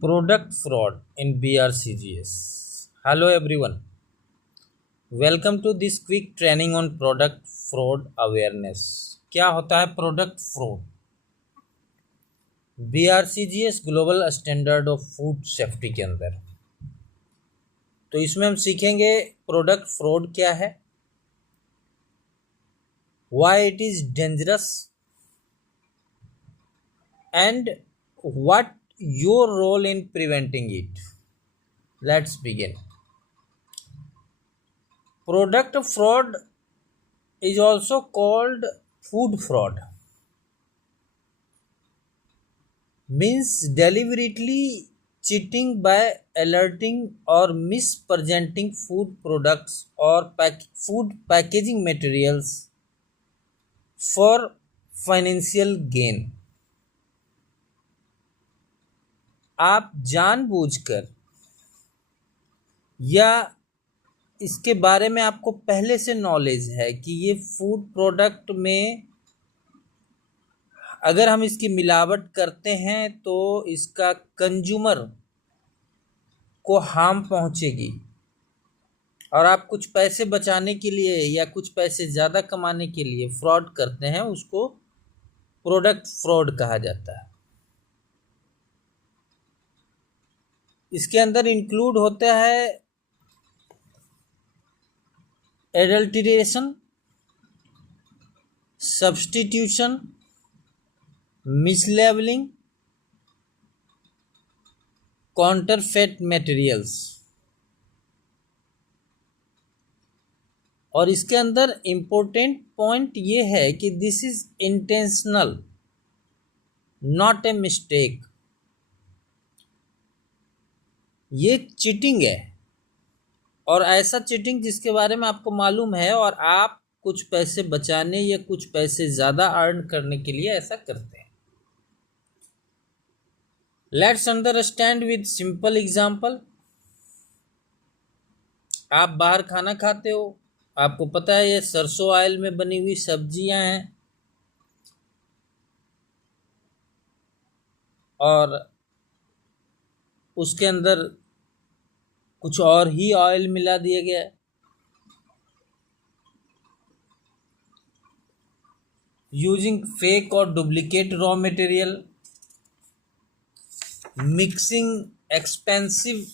Product fraud in BRCGS. Hello everyone. Welcome to this quick training on product fraud awareness. क्या होता है product fraud? BRCGS global standard of food safety के अंदर। तो इसमें हम सीखेंगे प्रोडक्ट फ्रॉड क्या है, why it is dangerous and what your role in preventing it. Let's begin. Product fraud is also called food fraud. Means deliberately cheating by alerting or misrepresenting food products or food packaging materials for financial gain. आप जानबूझकर या इसके बारे में आपको पहले से knowledge है कि ये फूड प्रोडक्ट में अगर हम इसकी मिलावट करते हैं तो इसका कंज्यूमर को हार्म पहुंचेगी, और आप कुछ पैसे बचाने के लिए या कुछ पैसे ज़्यादा कमाने के लिए फ्रॉड करते हैं, उसको प्रोडक्ट फ्रॉड कहा जाता है। इसके अंदर इंक्लूड होता है एडल्टरेशन, सब्स्टिट्यूशन, मिसलेबलिंग, काउंटरफेट मटेरियल्स। और इसके अंदर इम्पोर्टेंट पॉइंट ये है कि this is intentional, not a mistake. ये चीटिंग है, और ऐसा चीटिंग जिसके बारे में आपको मालूम है और आप कुछ पैसे बचाने या कुछ पैसे ज़्यादा अर्न करने के लिए ऐसा करते हैं। Let's understand with simple example. आप बाहर खाना खाते हो, आपको पता है ये सरसों ऑयल में बनी हुई सब्जियां हैं, और उसके अंदर कुछ और ही ऑयल मिला दिया गया है। यूजिंग फेक और duplicate raw material, mixing expensive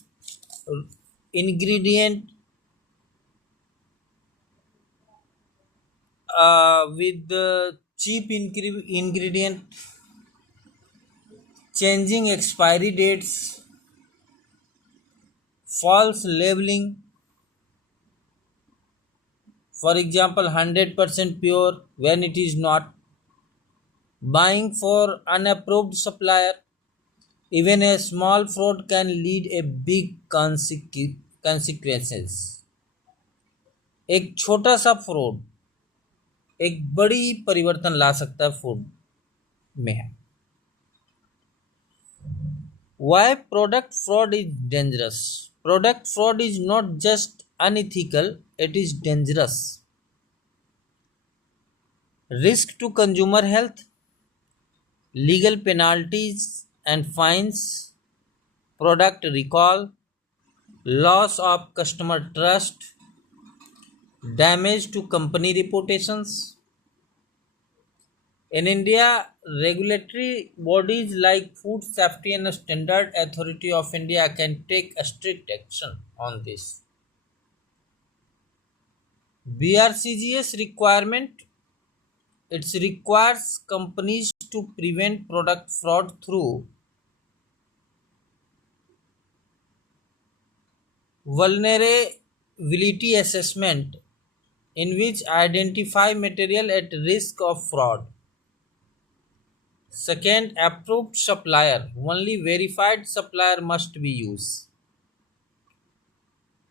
ingredient with the cheap ingredient, changing expiry dates, false labeling, for example 100% pure when it is not, buying for unapproved supplier. Even a small fraud can lead a big consequences. एक छोटा सा fraud एक बड़ी परिवर्तन ला सकता है food में। Why product fraud is dangerous? Product fraud is not just unethical, it is dangerous. Risk to consumer health, legal penalties and fines, product recall, loss of customer trust, damage to company reputations. In India, regulatory bodies like Food Safety and Standard Authority of India can take a strict action on this. BRCGS requirement, it requires companies to prevent product fraud through vulnerability assessment, in which identify material at risk of fraud. Second, approved supplier, only verified supplier must be used.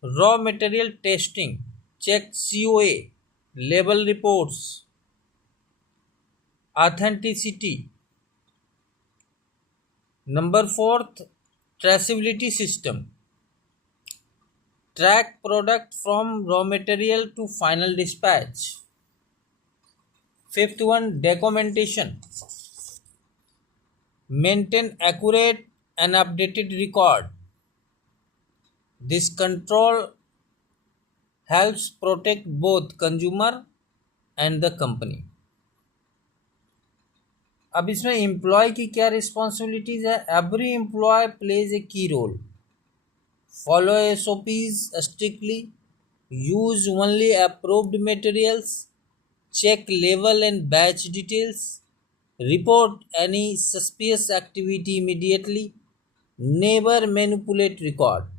Raw material testing, check COA, label reports, authenticity. Number fourth, traceability system, track product from raw material to final dispatch. Fifth one, documentation, maintain accurate an updated record. This control helps protect both consumer and the company. अब इसमें employ की क्या responsibilities है? Every employ plays a key role. Follow SOPs strictly. Use only approved materials. Check label and batch details. Report any suspicious activity immediately. Never manipulate record.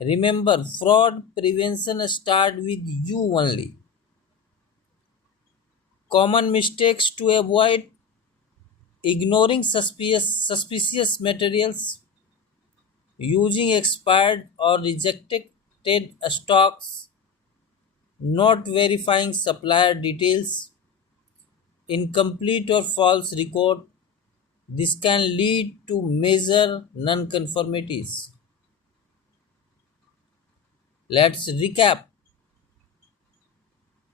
Remember, fraud prevention start with you only. Common mistakes to avoid: ignoring suspicious materials, using expired or rejected stocks, not verifying supplier details, incomplete or false record. This can lead to major non-conformities. Let's recap.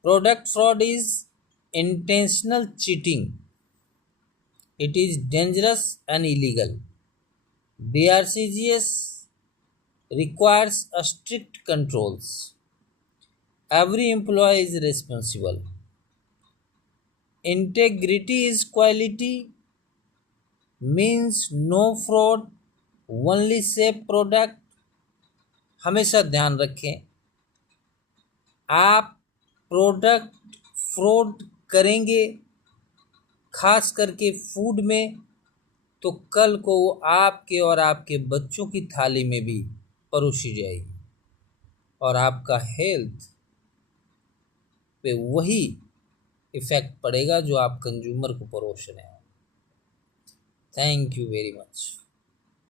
Product fraud is intentional cheating. It is dangerous and illegal. BRCGS requires strict controls. Every employee is responsible. Integrity is quality means no fraud, only safe product. हमेशा ध्यान रखें, आप product fraud करेंगे खास करके food में, तो कल को वो आपके और आपके बच्चों की थाली में भी परोसी जाएगी और आपका हेल्थ पे वही इफ़ेक्ट पड़ेगा जो आप कंज्यूमर को परोस रहे हैं. Thank you very much.